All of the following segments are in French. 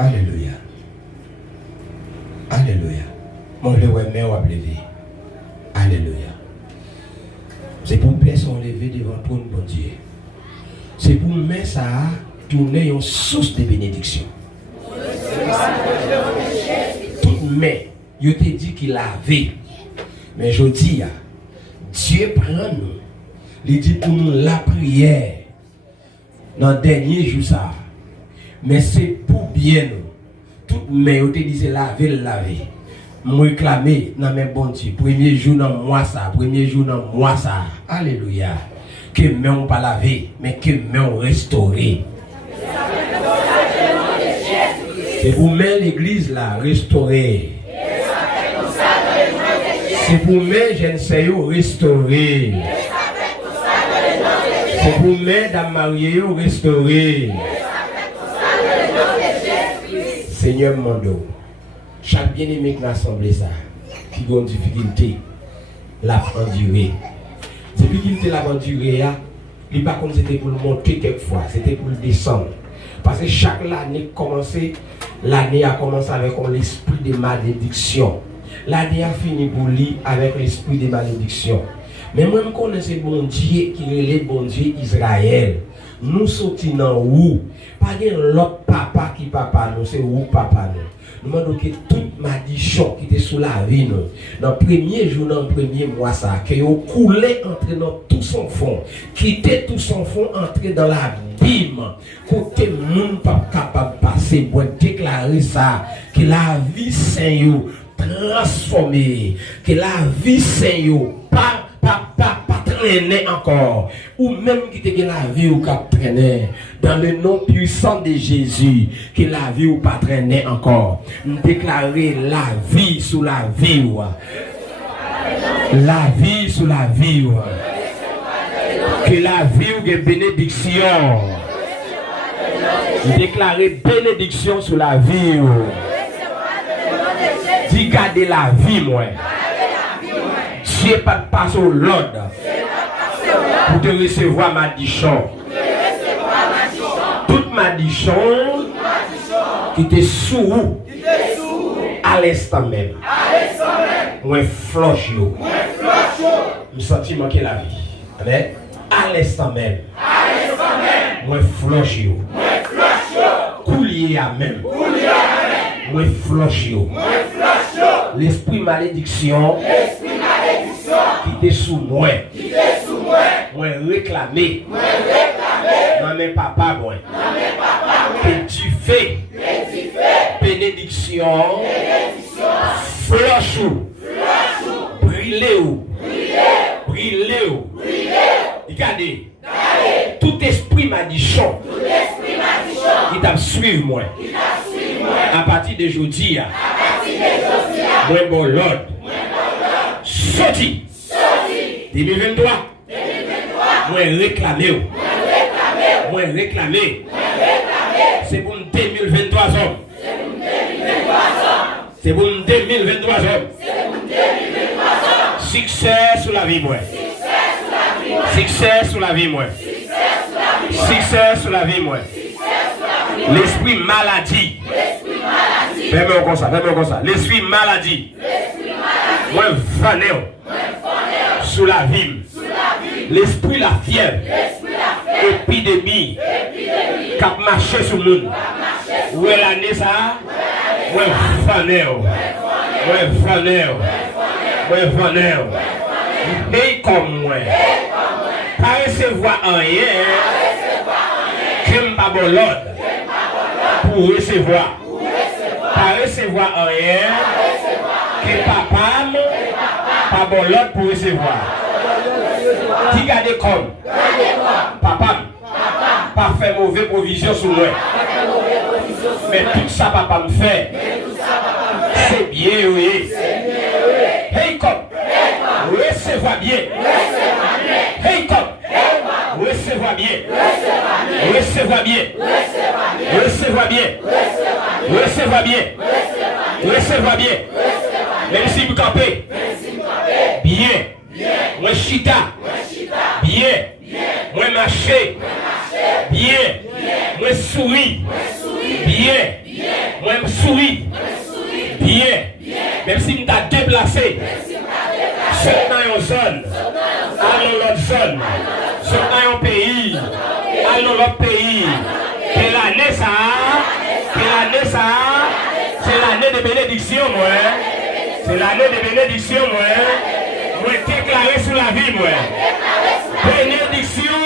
Alléluia. Alléluia. Mon Dieu, ouais, mais on va lever. Alléluia. C'est pour me faire lever devant toi, mon Dieu. C'est pour me mettre ça tourner une source de bénédiction. Toute main, je te dis qu'il avait. Mais je dis, Dieu prend nous. Il dit pour nous la prière. Dans le dernier jour, ça. Mais c'est pour bien nous. Toute main, je te dis laver. Me réclamer dans mes bon Dieu. Premier jour dans moi ça. Premier jour dans moi ça. Alléluia. Que main on pas laver, mais que main on restaurer. C'est pour mettre l'église là, restaurer. C'est pour mettre jeune sœur restaurer. C'est pour mettre dame mariée restaurer. Seigneur mon Dieu. Chaque bien-aimé qui a assemblé ça, qui a une difficulté, l'a enduré. Cette difficulté l'a enduré, il n'est pas comme c'était pour le monter quelquefois, c'était pour le descendre. Parce que chaque année a commencé avec l'esprit de malédiction. L'année a fini pour lui avec l'esprit de malédiction. Mais moi, je connais ce bon Dieu qui est le bon Dieu Israël. Nous sortis dans où? Pas l'autre papa qui papa nous, c'est où papa nous. Nous demandons que toute malédiction qui était sous la vie, nous, dans le premier jour, dans le premier mois, ça, que vous coulez entre dans tout son fond, quitter tout son fond, entrer dans l'abîme, côté monde pas capable de passer, pour déclarer ça, que la vie Seigneur transformée, que la vie Seigneur pas traîner encore, ou même qui te la vie ou pas traîner, dans le nom puissant de Jésus, que la vie ou pas traîner encore, déclarer la vie sous la vie, la vie sous la vie, que la vie ou une bénédiction, déclarer bénédiction sous la vie, dis garder la vie, moi. Dieu pas de passe au l'ordre pour te recevoir ma dichon. Toute ma dichon qui te sous à l'instant même. Moi floche yo. Je sens manquer la vie. Amen. À l'instant même. Moi floche yo. Coulier à même. Moi floche yo. L'esprit malédiction qui était sous moi. Moi réclamer. Non mais papa moi. Que tu fais. Bénédiction. Flash ou. Brûler ou. Regardez. Tout esprit malédiction. Qui t'a suivi moi. À partir de aujourd'hui. Moi bon l'ordre. Sorti. 2023. Moi réclamer. C'est pour 2023 hommes. C'est pour 2023 hommes. Succès sous la vie moi. Succès sous la vie moi. Succès sous la vie moi. L'esprit maladie. Fais-moi comme ça. L'esprit maladie. Moi vanner sous la vie. L'esprit la fièvre. Épidémie. Cap marché sur le monde. Où est l'année ça? Moi vanner. Et comme moi. Pas recevoir rien. J'aime pas bon l'ordre. Pour recevoir. Pas recevoir rien. Que papa, pas bon l'autre pour recevoir. Qui garde comme papa, pas faire mauvaise provision sur moi. Mais tout ça papa me fait. C'est bien, oui. Hey comme, recevoir bien. Hey comme, recevoir bien. Recevoir bien. Recevoir bien. Recevoir bien. Recevoir bien. Même si vous campez. Bien. Moi chita. Bien. Moi marcher. Bien. Moi souris. Bien. Moi, je souris. Bien. Même si je t'ai déplacé. Saute dans une zone. Allons dans l'autre zone. Saute dans un pays. Allons dans l'autre pays. Quelle année ça? C'est l'année de bénédiction, moi. C'est l'année de bénédiction, moi. Moi, déclaré sous la vie, moi. Bénédiction.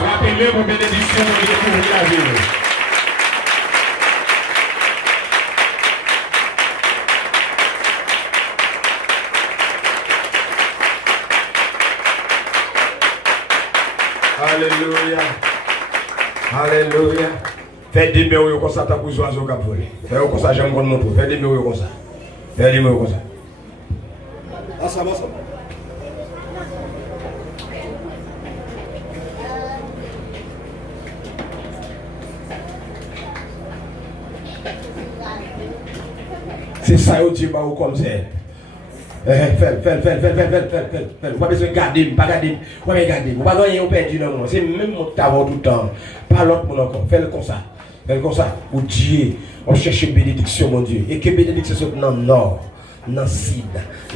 Frappez-le pour bénédiction pour découvrir la vie. Alléluia. Alléluia. Faites des murs comme ça, t'as pour oiseaux qui volent. Faites comme ça, j'aime qu'on montre. Faites des murs comme ça. Faites des murs comme ça. Ah, ça va, ça va. C'est ça, Dieu, comme ça. Fais. Pas besoin de garder, pas garder. Pas regarder. Pas gagner, on perd non. C'est même mon travail tout le temps. Pas l'autre pour encore. Fais-le comme ça. Fais-le comme ça. Pour Dieu, on cherche bénédiction, mon Dieu. Et que bénédiction soit dans le nord, dans le sud,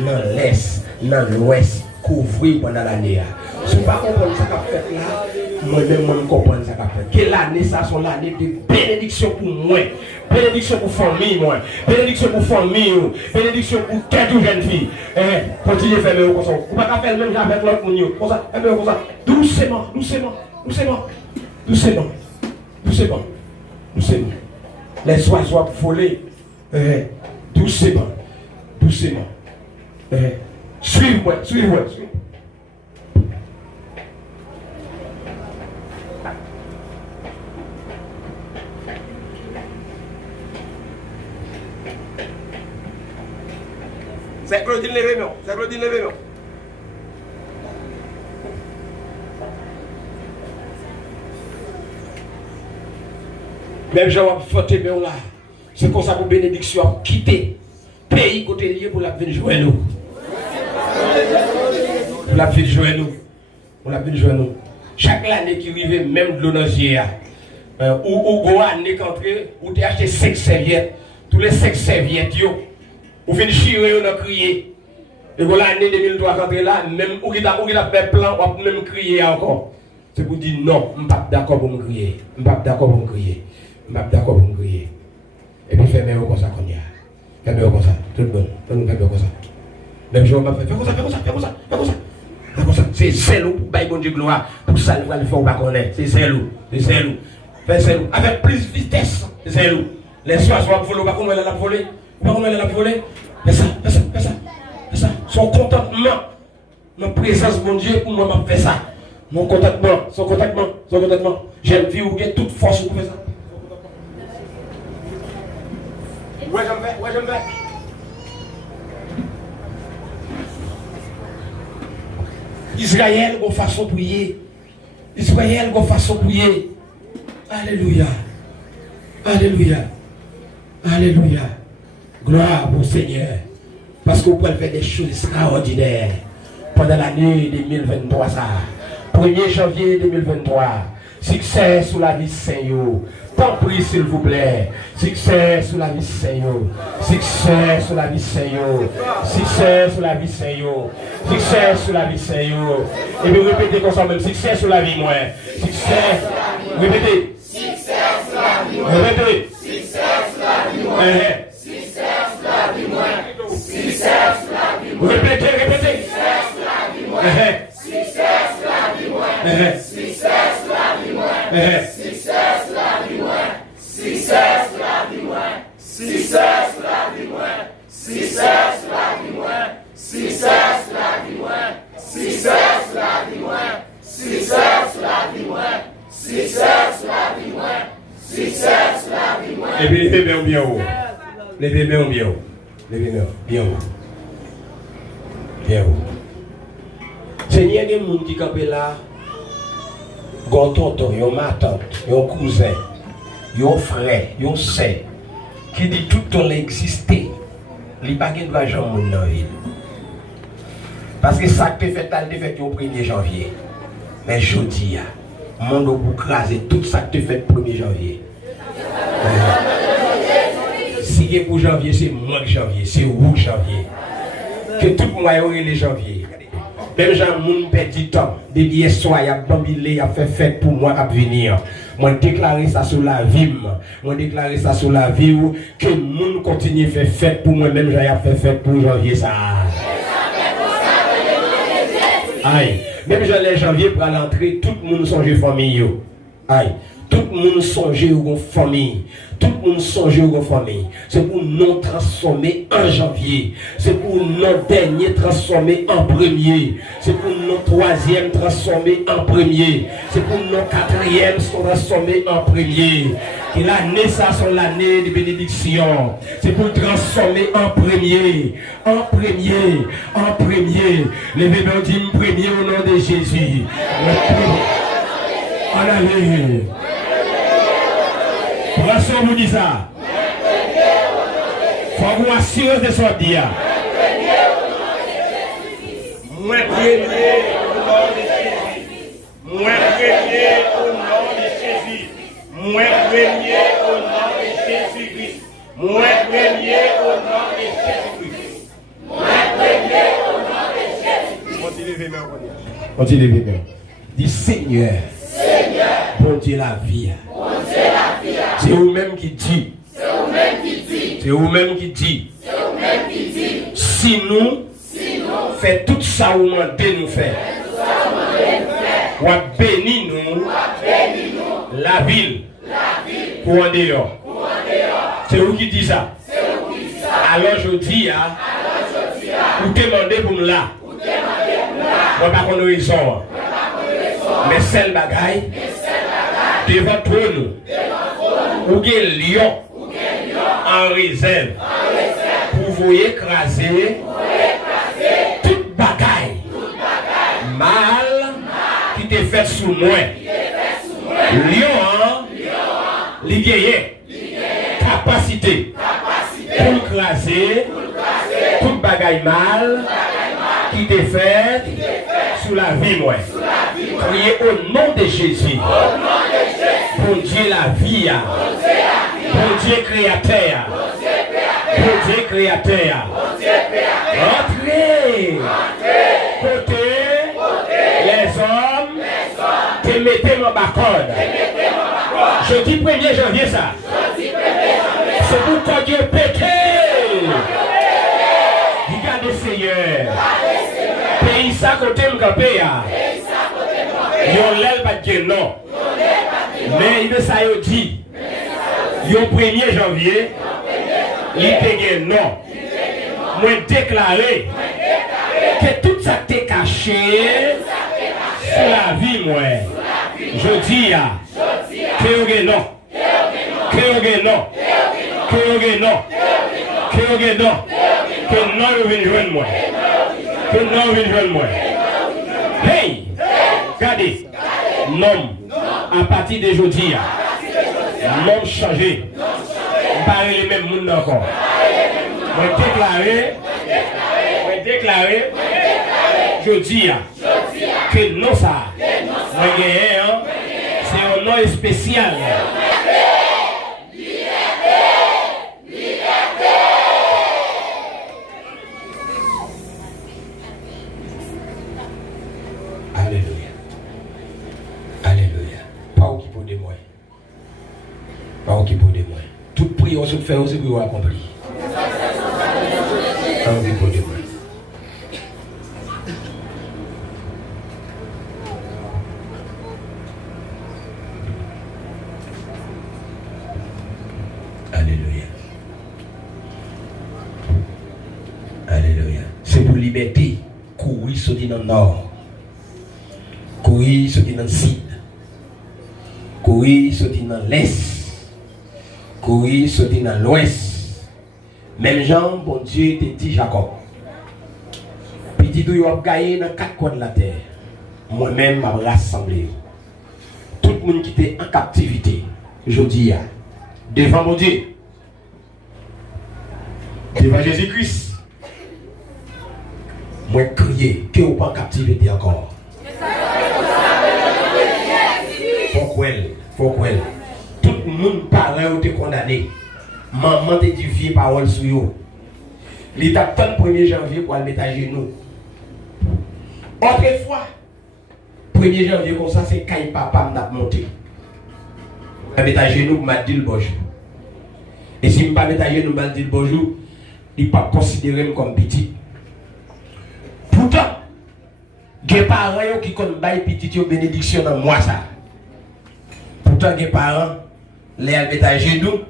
dans l'est, dans l'ouest, couvrir pendant l'année. Si vous ne comprenez pas ce qu'a fait là, moi-même, je comprends ce qu'a fait. Quelle année ça, c'est l'année de bénédiction pour moi. Bénédiction pour famille, moi. Bénédiction pour famille. Bénédiction pour tête ou jeune fille. Continuez à faire le comme ça. Vous ne pouvez pas faire le même avec l'autre monde. Comme ça, comme ça. Doucement. Les oiseaux voler. Doucement. Suivez-moi. C'est Claudine Lévémion. Même Jean Fote là. C'est comme ça pour bénédiction quitter pays côté lié pour la venir jouer nous. Chaque année qui arrive, même de l'onagier, ou année qu'entrée, ou tu acheté 5 serviettes, tous les 5 serviettes, ou venez chier, on a crié. Et voilà l'année 2003 qu'entrée là, même ou qui a fait plan, on même crier encore. C'est pour dire non, je ne suis pas d'accord pour me crier. Et puis fais-moi comme ça qu'on y a. Fais-moi comme ça, tout le monde. Fais-moi comme ça. Même je vais faire comme ça. C'est zèle pour bailler bon Dieu gloire. Pour ça, il faut pas connaître. C'est zèle. Fais zèle. Avec plus de vitesse. Zèle. Les oiseaux vont voler. Pas comment elle a volé. Fais ça. Son contentement. Ma présence, mon Dieu, pour moi, m'a fait ça. Mon contentement. Son contentement. J'aime vivre où il y a toute force pour faire ça. Ouais, j'aime faire. Israël, une façon de prier. Alléluia. Gloire au Seigneur. Parce que vous pouvez faire des choses extraordinaires pendant l'année 2023. 1er janvier 2023. Succès sous la vie Seigneur. Tant prie s'il vous plaît. Succès sous la vie Seigneur. Succès sous la vie Seigneur. Et puis répétez comme ça même. Succès sous la vie moi. Succès. Répétez. Succès sous la vie moi. Répétez. Succès sous la vie moi. Succès sous la vie moi. Répétez. Succès sous la vie moi. Succès sous la vie moi. Et puis levez bien haut. Bien haut. Seigneur, il y a des gens qui campent là. Gon tonton, yon ma tante, yon cousin, yon frère, yon sœur, qui dit tout ton existé, il n'y a pas de l'argent dans la ville. Parce que ça que tu fait, tu fait au 1er janvier. Mais je dis, mon monde vous craser tout ça que tu fait le 1er janvier. qui est pour janvier, c'est moi de janvier, c'est vous janvier. Que tout le monde ait les janvier. Même gens moun perd du temps. Depuis hier soir, il y a bambilé, il a fait fête pour moi à venir. Moi déclarer ça sur la vie. Moi déclarer ça sur la vie que moun continue à faire fête pour moi même j'ai fait fête pour janvier ça. Aïe. Même les janvier pour l'entrée, tout le monde songe famille. Aïe. Tout le monde songe aux famille. Tout le monde songe aux famille. C'est pour nous transformer en janvier. C'est pour nos derniers transformer en premier. C'est pour nos troisième transformer en premier. C'est pour nos quatrième transformer en premier. Et l'année, ça, c'est l'année de bénédiction. C'est pour transformer en premier. En premier. En premier. Les bébés disent premier au nom de Jésus. En allée. Brassons vous dit ça. Faut vous assurer de sortir. Moi premier au nom de Jésus. Moi premier au nom de Jésus. Moi premier au nom de Jésus-Christ. Moi premier au nom de Jésus-Christ. Moi premier au nom de Jésus-Christ. Continuez bien. Dis Seigneur. Seigneur. Bon Dieu la vie. C'est vous-même qui dit. C'est vous-même qui dit. Si nous faisons tout ça où nous devons faire, ou bénir nous la ville pour en dehors. C'est vous qui dit ça. Alors je dis, vous demandez pour nous là. Moi pas qu'on raison. Mais celle bagaille devant nous. Ou bien lion en réserve pour vous écraser toute bagaille mal qui te fait sous moi. Lion, l'igueye capacité pour écraser toute bagaille mal qui te fait sous la vie moi. Priez au nom de Jésus. Pour Dieu la vie. Pour Dieu créateur. Pour Dieu créateur. Entrez. Côté les hommes. Te mettez mon bacon. Je dis 1er janvier ça. C'est pour que Dieu pété. Regardez Seigneur. Pays ça côté m'campé. Yon l'aile pas de non. Mais il veut ça dit. Yon 1er janvier. Il te non. Moi déclaré que tout ça t'est caché sur la vie moi. Je dis que yon non. Que yon non. Que yon non. Que yon non. Que non vient joindre moi. Que non vient joindre moi. Hey! Regardez, nom, à partir d'aujourd'hui, nom changé, pas les mêmes monde encore. Moi déclarer, je dis que non ça, c'est un nom spécial. Toute prière se fait aussi pour accomplir. Alléluia. Alléluia. C'est pour liberté. Courir sortir dans le nord. Courir sortir dans le sud. Courir sortir dans l'est. Courir sortir dans l'ouest. Même Jean, bon Dieu, te dit Jacob. Petit tout, il va gagner dans 4 coins de la terre. Moi-même, je vais rassembler. Tout le monde qui était en captivité, je dis, devant mon Dieu, devant Jésus-Christ, moi, crier que vous pas en captivité encore. Faut qu'elle. Tout le monde parle ou te condamné. maman te dit vieux parole sur eux. L'état le 1er janvier pour le mettre à genoux. Autrefois, 1er janvier comme ça, c'est quand papa m'a monté. Je vais mettre à genoux pour me dire bonjour. Et si je ne pas mettre à genoux pour me dire bonjour, il ne pas considérer comme petit. Pourtant, il y a des parents qui connaissent petit bénédiction dans moi ça. Pourtant, il y a des parents, les mettent à genoux,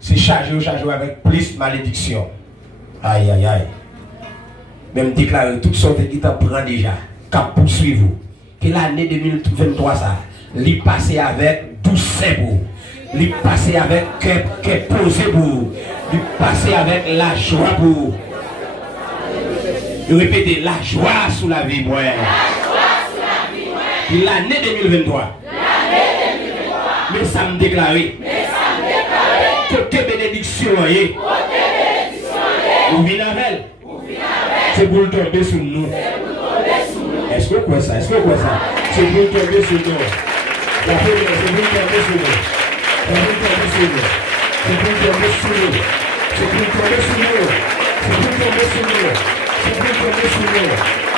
c'est chargé avec plus de malédiction. Aïe aïe aïe. Même déclarer toutes sortes qui t'en prend déjà, qu'à poursuivre. Que l'année 2023 ça, l'y passer avec douceur pour, l'y passer avec qu'est posé pour, l'y passer avec la joie pour. Répétez la joie sous la vie moi. L'année 2023. Mais ça me déclarer. Côté bénédiction, ou vinavel, c'est pour tomber sur nous. Est-ce que quoi ça? Est-ce que quoi ça? C'est pour tomber sur nous. La première, c'est pour tomber sur nous. C'est pour tomber sur nous. C'est pour tomber sur nous. C'est pour tomber sur nous. C'est pour tomber sur nous. C'est pour tomber sur nous.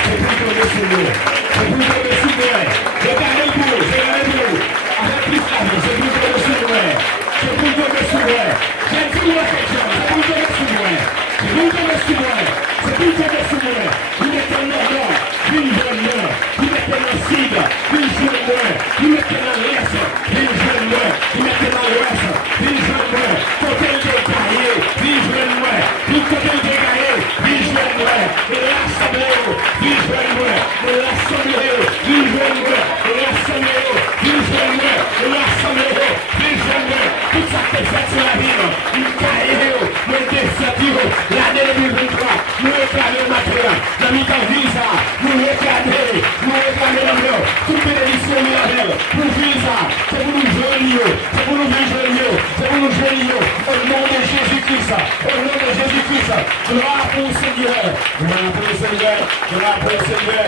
C'est pour tomber sur nous. C'est pour tomber sur nous. Regardez pour vous, regardez pour vous. Avec plus la vie, c'est pour tomber sur nous. C'est pour tomber sur nous. J'ai dit moi cette chose, c'est pour tomber sur nous. C'est pour tomber sur nous. C'est pour tomber sur nous. Vous mettez un ordre, une bonne main. Vous mettez un cible, une jeune main. Vous mettez un laisse, une jeune main. Vous mettez un laisse, une jeune main. Côté de cahier, une jeune main. Vous côté de cahier, une jeune main. L'assemblée, une jeune main. L'assemblée, une jeune main. L'assemblée, une jeune main. L'assemblée, une jeune main. Tout ça fait sur la ville. Une cahier, le déception, l'année 2023. Nous réclamons le matériel. Dans notre visa, nous réclamons l'homme. Toute bénédiction de pour visa, c'est pour nous joindre, c'est pour nous joindre, c'est pour nous joindre. Au nom de Jésus-Christ, au nom de Jésus-Christ. Gloire pour le Seigneur, gloire pour le Seigneur, gloire pour le Seigneur.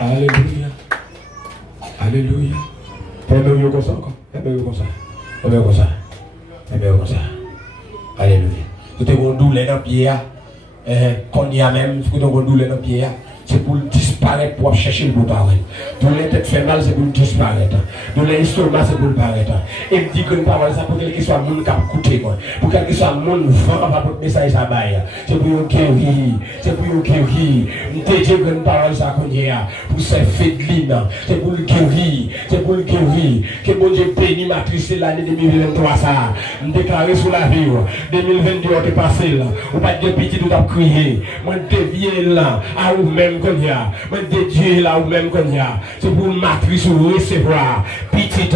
Alléluia. Alléluia. Alléluia comme ça encore. Alléluia comme ça. Alléluia comme ça. Alléluia comme ça. Alléluia. Tout est bon douleur dans le pied. Qu'on y a même, tout est bon douleur dans le pied. C'est pour disparaître, pour chercher le beau parole. Pour les têtes fait mal, c'est pour disparaître. Pour les estomacs, c'est pour le paraître. Et me dit que une parole, ça pour quel que soit le monde qui a écouté, pour quel que soit le monde vent, va pour message à bail. C'est pour guérir, c'est pour guérir. Me dit que une parole, ça qu'on y a, pour se faire de l'île, c'est pour le guérir, c'est pour le guérir. Que bon Dieu bénisse ma triste l'année 2023, ça. Me déclarer sur la vie, 2022, on est passé là. Ou pas de petit, tout a crié. Moi, deviens là, à vous-même. Mais de Dieu là ou même qu'on y a, c'est pour matrice ou recevoir, petit,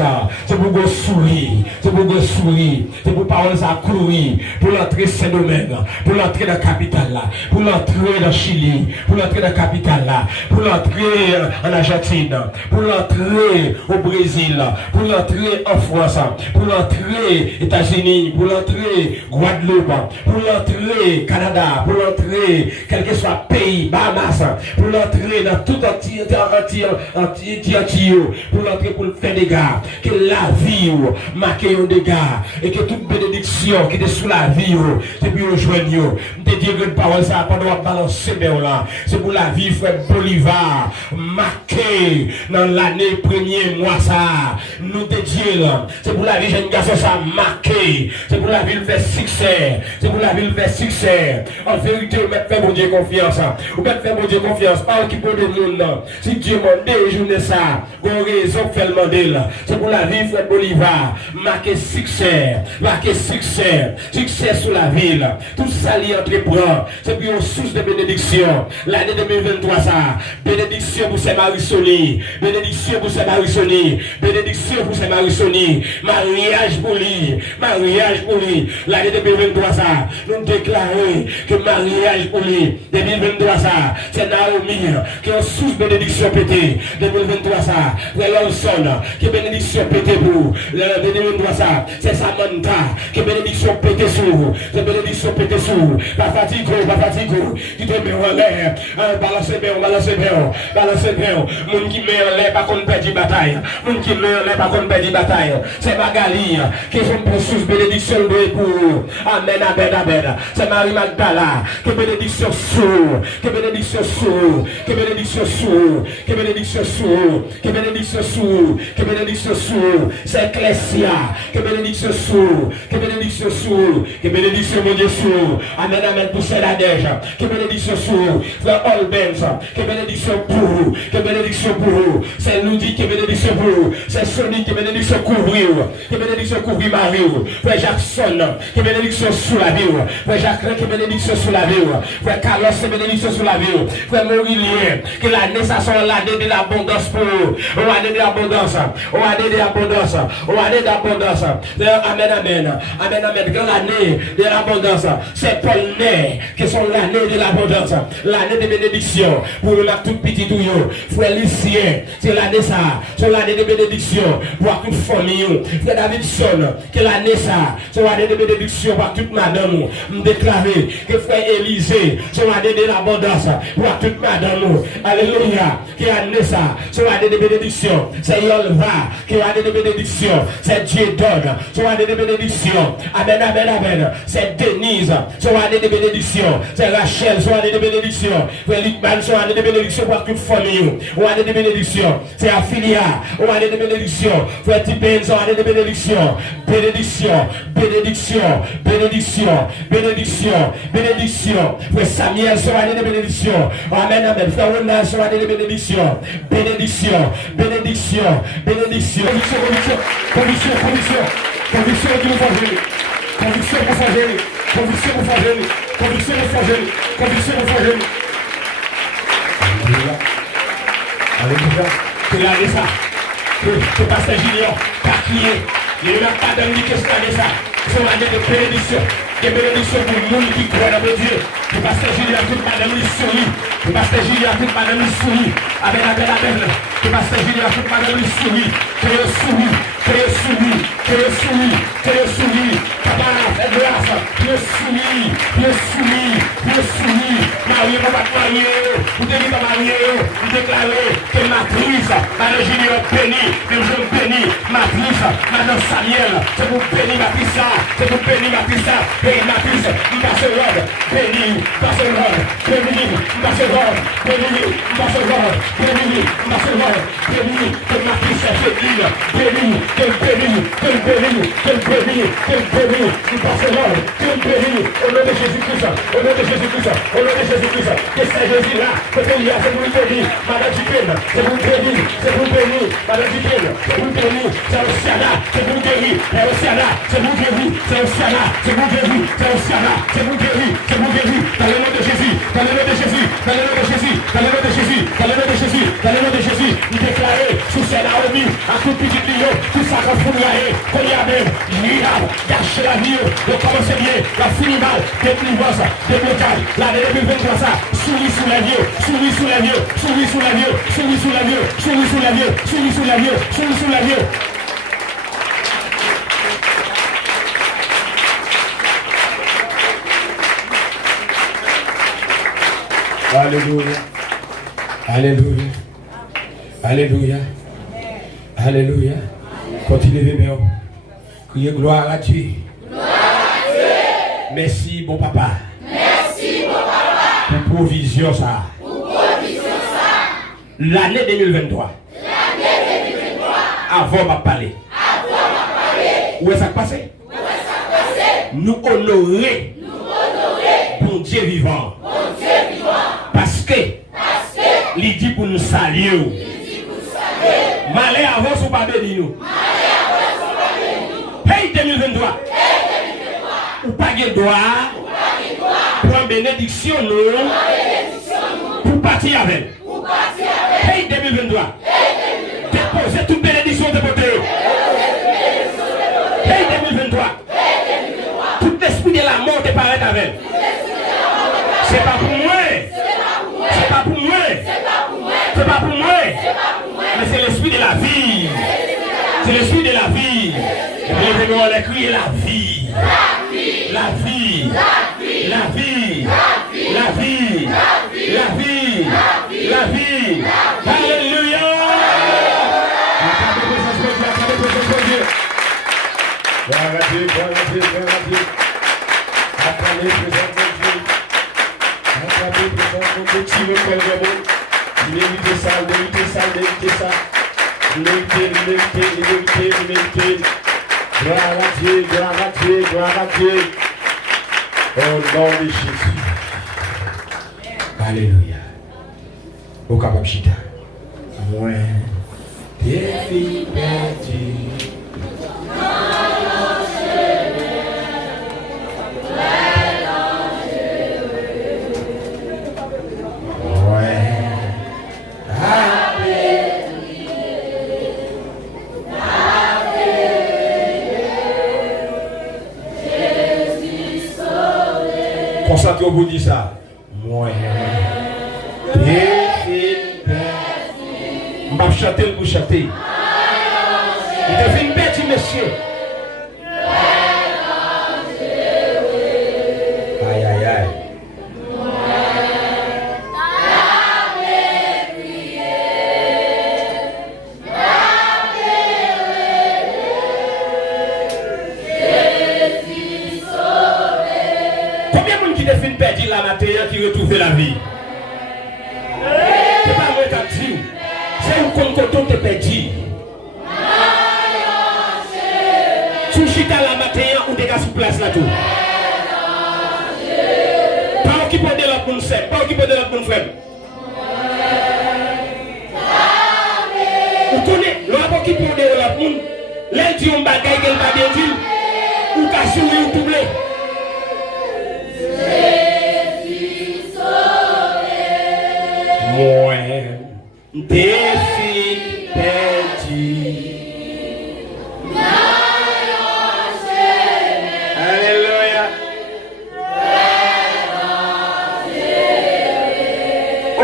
c'est pour vous sourire, c'est pour vous sourire, c'est pour parler ça courir, pour l'entrée Saint-Domingue, pour l'entrée dans la capitale là, pour l'entrée dans Chili, pour l'entrée dans la capitale là, pour l'entrée en Argentine, pour l'entrée au Brésil, pour l'entrée en France, pour l'entrée États-Unis, pour l'entrée Guadeloupe, pour l'entrée Canada, pour l'entrée quel que soit pays, Bahamas, pour l'entrer dans tout entier, pour l'entrer pour le faire des gars, que la vie marque un dégât, et que toute bénédiction qui est sous la vie, c'est pour le joindre. De dire que parole ça, pendant balancer là, c'est pour la vie, frère Bolivar, marqué dans l'année premier mois ça, nous de Dieu là, c'est pour la vie, jeune garçon ça, marqué, c'est pour la vie, le fait succès, c'est pour la vie, le fait succès. En vérité, vous mettez mon Dieu confiance, vous mettez mon Dieu confiance. Pas qui peut de monde. Si Dieu m'a déjeuné ça, on raison fait le modèle. C'est pour la vie, frère Bolivar. Marquer succès. Marquer succès. Succès sur la ville. Tout ça lié entreprend. C'est pour une source de bénédiction. L'année 2023, ça. Bénédiction pour ces Marisoni. Bénédiction pour ces Marisoni. Bénédiction pour ces Marisoni. Mariage pour lui. Mariage pour lui. L'année 2023, ça. Nous déclarons que mariage pour lui. 2023, ça. C'est Naomi qui est sous bénédiction pété. 2023 ça. Frère Lawson, qui bénédiction pété pour. 2023 ça. C'est Samantha, qui bénédiction pété sous. C'est bénédiction pété sous. Pas fatigue, qui te met en l'air. Balancez bien. Moun qui met en l'air, pas qu'on perd de bataille. Moun qui met en l'air, pas qu'on perd de bataille. C'est Magali, qui sont pour sous bénédiction de pour. Amen. C'est Marie Magdala, que bénédiction sous, que bénédiction sous, que bénédiction sous, que bénédiction sous, que bénédiction sous, que bénédiction sous, c'est Ecclesia, que bénédiction sous, que bénédiction sous, que bénédiction mon Dieu sous, amen, pour la neige, que bénédiction sous, frère Olbens, que bénédiction pour, que bénédiction pour, c'est Ludi, que bénédiction pour, c'est Sony, que bénédiction couvrir, que bénédiction couvrir Marie, frère Jackson, que bénédiction sous la vie, frère Jacques, que bénédiction sous la vie, frère Carlos, que bénédiction sous la vie, frère Maurillien, que l'année ça soit l'année de l'abondance pour eux, l'année de l'abondance, l'année de l'abondance, l'année d'abondance, amen, que l'année de l'abondance, c'est Paul Né, qui sont l'année de l'abondance, l'année de bénédiction, pour la toute petite touillon, frère Lucien, c'est l'année ça, c'est l'année de bénédiction, pour toute famille, frère Davidson, que l'année ça, c'est l'année de bénédiction, pour toute madame, me déclarer que frère Élisée, c'est l'année de l'abondance, pour toute madame, alléluia, qui a né ça, c'est l'année de bénédiction, c'est Yolva, qui a l'année de bénédiction, c'est Dieu donne, c'est l'année de bénédiction, amen, c'est Denise, c'est l'année de bénédiction, c'est Rachel, c'est l'année de bénédiction, frère Lickman, c'est l'année de bénédiction, pour toute famille, l'année de bénédiction, c'est Aphilia, l'année de bénédiction, frère Tipen, c'est l'année de bénédiction, bénédiction, frère Samuel, c'est l'année de bénédiction, amen, frère Ronald, c'est l'année de bénédiction, bénédiction, conviction qui nous fait gérer, conviction alléluia, que la ça, que pasteur Junior, pas crier, il n'y a pas d'homme qui est ça, c'est l'année de bénédiction. Que bénédiction pour le monde qui croit dans Dieu. Que pasteur Julien a toute madame lui sourit. Que pasteur Julien a toute madame lui sourit. Amen. Que pasteur Julien a toute madame lui sourit. Que le sourit. Papa, fais grâce. Que sourit. Marie, mon pas marié. Vous devez pas marier. Vous déclarez que matrice, madame Julien béni. Que je bénis. Matrice, madame Samuel. C'est pour bénir matrice. C'est pour bénir matrice. Matrice, Barcelone, béni, Barcelone, que matrice est féline, béni, Barcelone, au nom de Jésus-Christ, que c'est Jésus là, que il y a, c'est vous béni, madame Duquesne, c'est vous béni, madame Duquesne, c'est vous béni, c'est Océana, c'est vous guéri, c'est Océana, c'est vous guéri, c'est Océana, c'est vous guéri, c'est Océana, c'est vous guéri, dans le nom de Jésus, il déclarait sous ses Naomi, à tout petit lion, tout ça qu'on fout qu'on y a même, gâché la vie, de commencer bien, la fini mal, délivrance, déblocage, l'année 2023 ça, souris sous la vieux, Alléluia. Continuez bien. Criez gloire à Dieu. Merci bon papa. Pour provision ça. L'année 2023. Avant ma parler. Où est-ce que ça passe? Nous honorer. Bon Dieu vivant. Parce que il dit pour nous saluer. Malé avance ou pas béni nous. Hey 2023. Ou pas de droit. Pour une bénédiction nous. Pour partir avec. Hey 2023. Déposez toute bénédiction de côté. Hey 2023. Tout l'esprit de la mort te paraît avec. C'est pas pour moi. C'est pas pour moi. Mais c'est l'esprit de la vie. C'est l'esprit de la vie. Et puis on a crié la vie. La vie. La vie. La vie. La vie. La vie. Alléluia. Acclamez présence de Dieu. Acclamez présence de Dieu. Gloire à Dieu. Gloire à Dieu. Gloire à Dieu. Acclamez présence de Dieu. Acclamez présence de Dieu. Tirez le monde. Méritez ça, méritez ça, méritez ça. Méritez. Gloire à Dieu, gloire à Dieu, gloire à Dieu. Au nom de Jésus. Alléluia. Au capable chita. Moi, t'es fille perdue. Concentrez vous dit ça. Moi. Je vais chanter pour chanter. Il te fait une bête, monsieur. Aïe, aïe, aïe. Combien de monde qui te fait une bête la matin qui retrouve la vie? C'est pas vrai quand tu. C'est un concoton te perdu. Sous chita la matin ou des gars sous place là tout. Pas occupé de l'autre monde seul, pas occupé de l'autre monde frère. Vous connaissez, l'on occupé de l'autre monde, l'aide du bagaille qu'elle va bien dire, ou qu'à sourire ou doubler. Moi, défi perdu. Alléluia. Oh.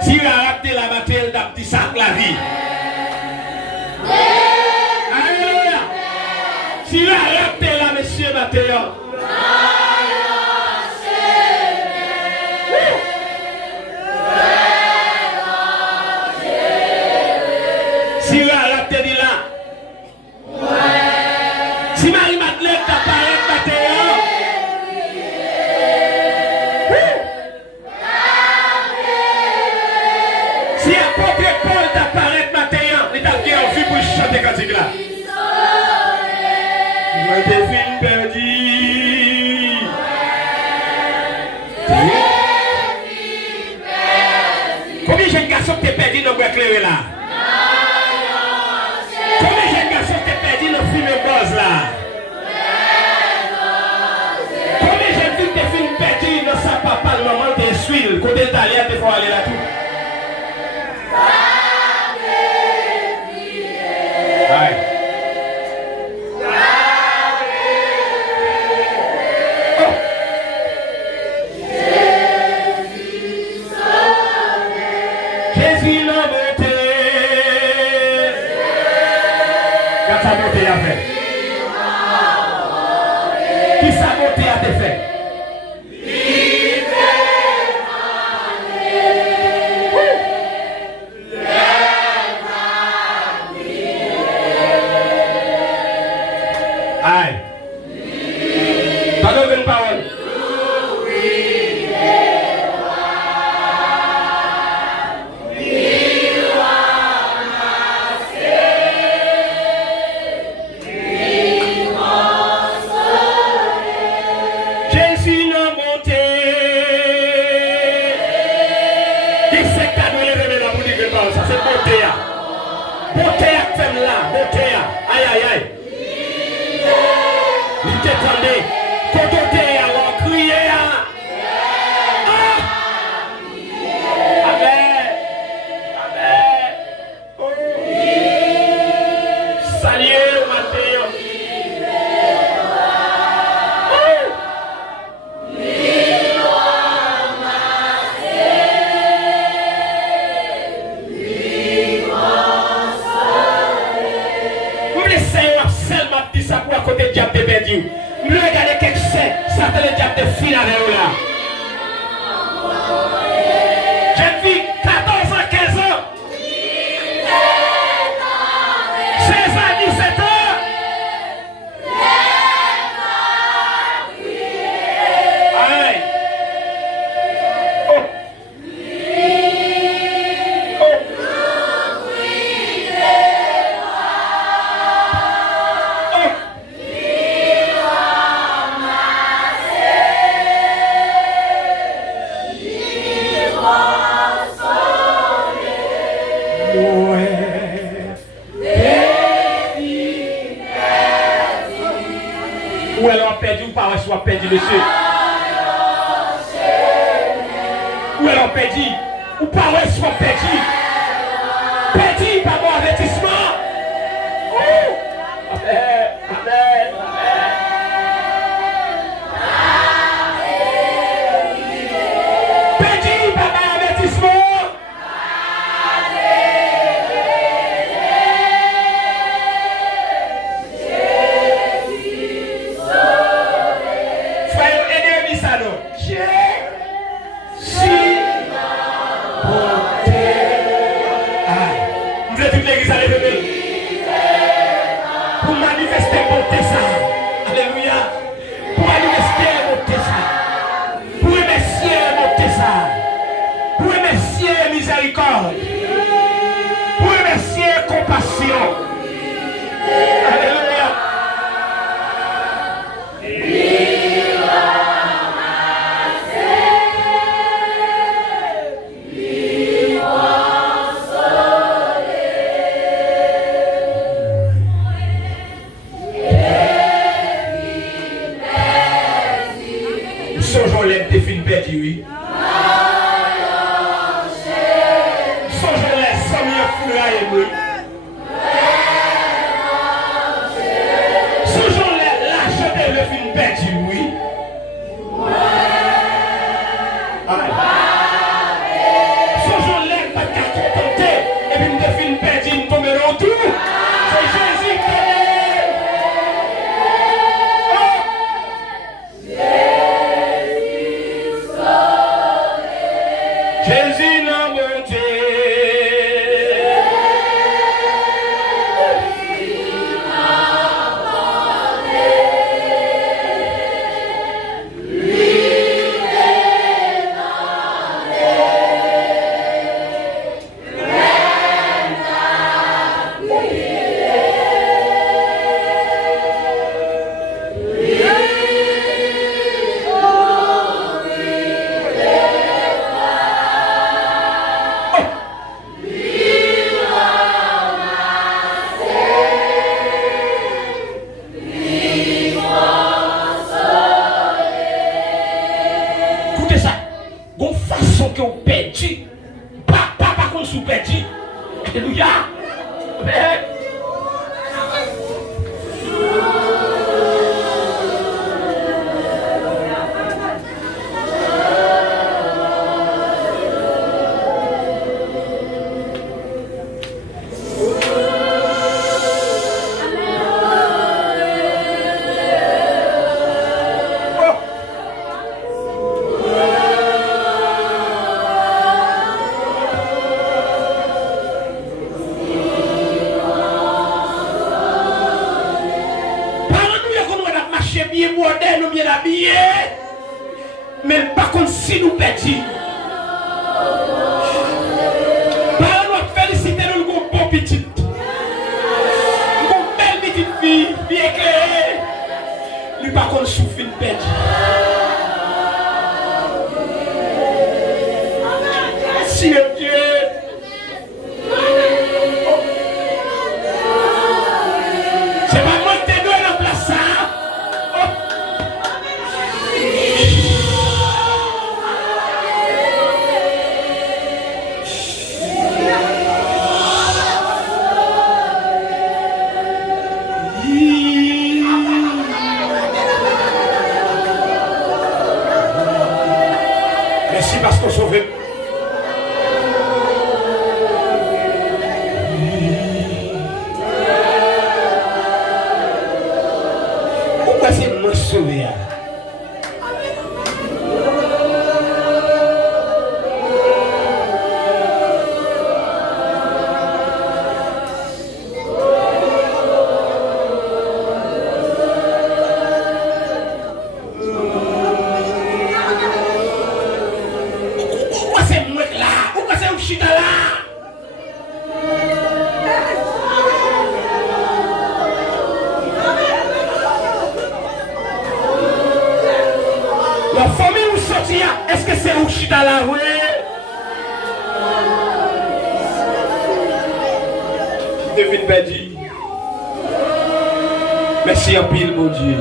Si la raté la bataille d'apti sac la vie. Alléluia. Si la raté la monsieur Mathéo. Si la raté dit là. Si Marie-Madeleine t'apparaît Mathéo. Si apôtre Paul t'apparaît matin, il t'a dit en vie pour chanter cantique là. Moi t'es fin perdu. Combien de jeunes garçons t'es perdu dans le éclairé là? Combien de jeunes garçons t'es perdu dans le film buzz là? Combien de jeunes filles t'es fin perdu dans sa papa le moment de suivre? Quand t'es allé à te faire aller là tout? Aye. Oh. Jésus l'a beauté. Qu'est-ce que sa beauté a fait? Qui sa beauté a été fait? Aïe. Pardon une parole. perdu ou pas, soit perdu, monsieur. Ou alors perdu, ou pas, soit perdu. Perdu par mon avertissement. Amen, amen, amen. Perdu par mon avertissement. Pour manifester beauté ça. Alléluia. Pour manifester beauté ça. Pour remercier beauté ça. Pour remercier miséricorde. Pour remercier compassion. Alléluia. Oui. Songe-les, sans mieux fouler, oui. Songe-les, l'acheter le film perdu, oui. Songe-les, pas qu'à contenter, et puis le film perdu, nous tomberons tout. C'est Jésus qui est. Jésus n'a monté. Alléluia. Bien moderne ou bien habillé, mais par contre si nous perdons. Par nous féliciter nous bon petit, une belle petite fille, bien éclairée, lui par contre souffre une perte. Merci Dieu. Merci parce qu'on sauve. Pourquoi c'est moi sauvé? La famille où sortir, est-ce que c'est où chita la rue? Devine Bedi. Merci en pile, mon Dieu.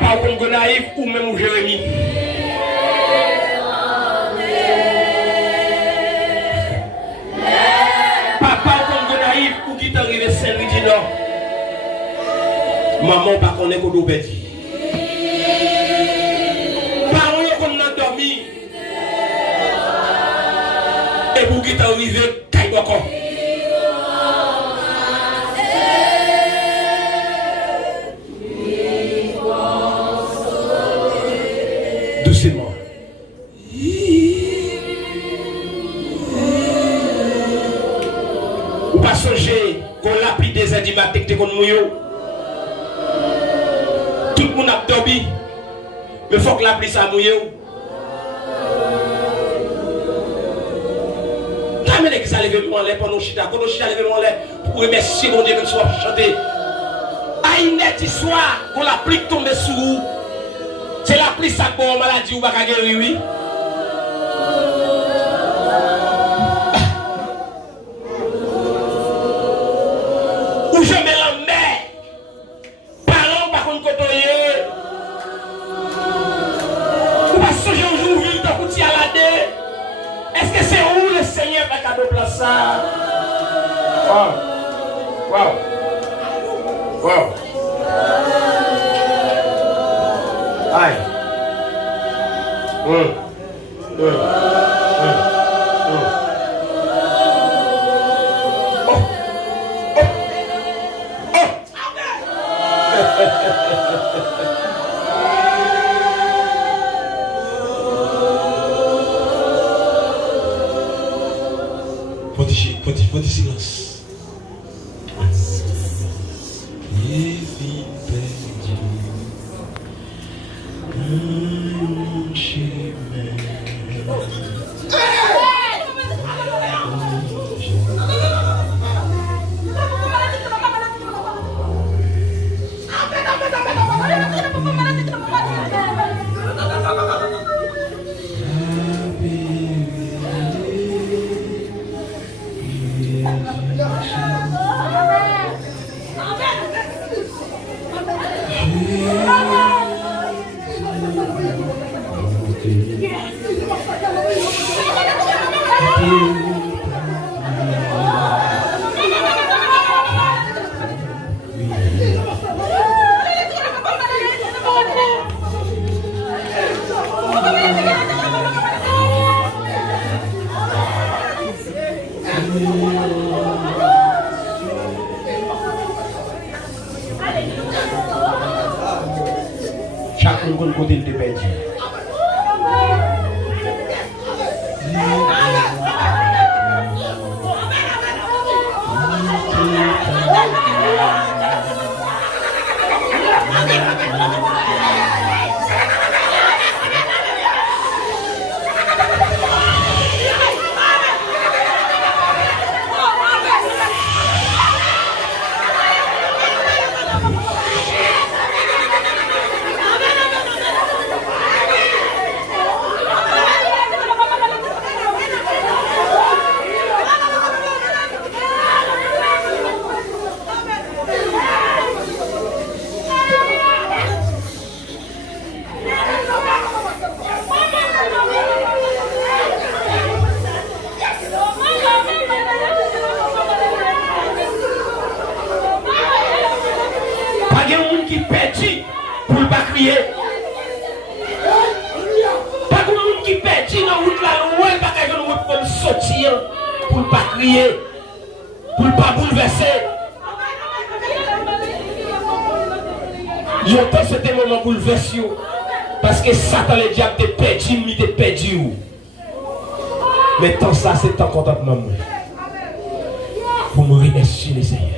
Papa ou Congo naïf ou même Jérémie. Papa ou Congo naïf ou qui t'est arrivé Saint-Louis du Nord. Maman pas connaît qu'on doit dire. Parents qu'on a dormi. Et pour qui t'est arrivé Kaïboko. Doucement. Ou pas songer qu'on l'a pris des animateurs qui sont mouillés. Tout le monde a dormi. Mais il faut que la pluie soit mouillée. Quand même, ça lève mon lait pour nous chita. Quand nous chita lève mon lait pour remercier mon Dieu que soit chanté. À une nette histoire, qu'on la pluie tombe sur vous. C'est la pluie ça pour maladie ou pas guérir, oui. Ou je mets la mer. Parlons par contre côtoyer. Ou pas ce jour où il t'a coûté à la dé. Est-ce que c'est où le Seigneur va cadeau place ça? Wow. Wow. Wow. Aïe. Petit silence. Chacun de côté de perdu. Pour ne pas crier, pour ne pas bouleverser. J'entends c'était moment bouleversé parce que Satan le diable te perdu, il te perdu. Mais tant ça c'est tant contentement pour me remercier le Seigneur.